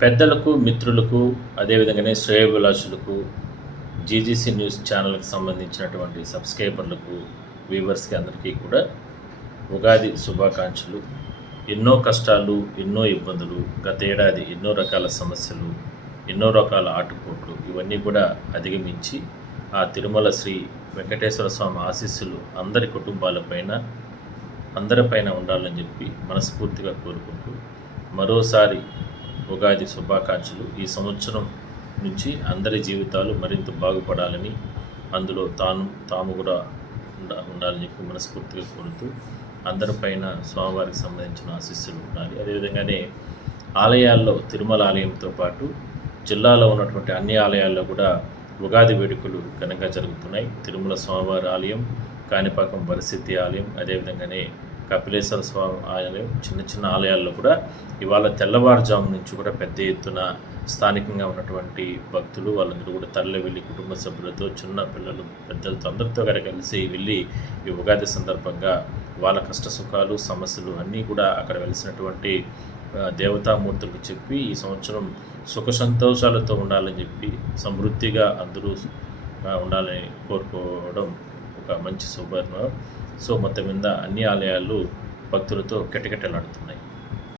పెద్దలకు, మిత్రులకు, అదేవిధంగానే శ్రేయోభిలాషులకు, GGC news ఛానల్కి సంబంధించినటువంటి సబ్స్క్రైబర్లకు, వ్యూవర్స్కి అందరికీ కూడా ఉగాది శుభాకాంక్షలు. ఎన్నో కష్టాలు, ఎన్నో ఇబ్బందులు, గత ఏడాది ఎన్నో రకాల సమస్యలు, ఎన్నో రకాల ఆటుపోట్లు ఇవన్నీ కూడా అధిగమించి ఆ తిరుమల శ్రీ వెంకటేశ్వర స్వామి ఆశీస్సులు అందరి కుటుంబాలపైన, అందరిపైన ఉండాలని చెప్పి మనస్ఫూర్తిగా కోరుకుంటూ మరోసారి ఉగాది శుభాకాంక్షలు. ఈ సంవత్సరం నుంచి అందరి జీవితాలు మరింత బాగుపడాలని, అందులో తాము కూడా ఉండాలని చెప్పి మనస్ఫూర్తిగా కోరుతూ అందరిపైన స్వామివారికి సంబంధించిన ఆశీస్సులు ఉండాలి. అదేవిధంగానే ఆలయాల్లో తిరుమల ఆలయంతో పాటు జిల్లాలో ఉన్నటువంటి అన్ని ఆలయాల్లో కూడా ఉగాది వేడుకలు ఘనంగా జరుగుతున్నాయి. తిరుమల స్వామివారి ఆలయం, కాణిపాకం వరసిద్ధి ఆలయం, అదేవిధంగానే కపిలేశ్వర స్వామి ఆలయం, చిన్న చిన్న ఆలయాల్లో కూడా ఇవాళ తెల్లవారుజాము నుంచి కూడా పెద్ద ఎత్తున స్థానికంగా ఉన్నటువంటి భక్తులు వాళ్ళందరూ కూడా తరలి వెళ్ళి కుటుంబ సభ్యులతో, చిన్న పిల్లలు, పెద్దలతో అందరితో కలిసి వెళ్ళి ఈ ఉగాది సందర్భంగా వాళ్ళ కష్ట సుఖాలు, సమస్యలు అన్నీ కూడా అక్కడ వెలిసినటువంటి దేవతామూర్తులకు చెప్పి ఈ సంవత్సరం సుఖ సంతోషాలతో ఉండాలని చెప్పి, సమృద్ధిగా అందరూ ఉండాలని కోరుకోవడం ఒక మంచి శుభారంభం. సో మొత్తం మీద అన్ని ఆలయాలు భక్తులతో కిటకిటలాడుతున్నాయి.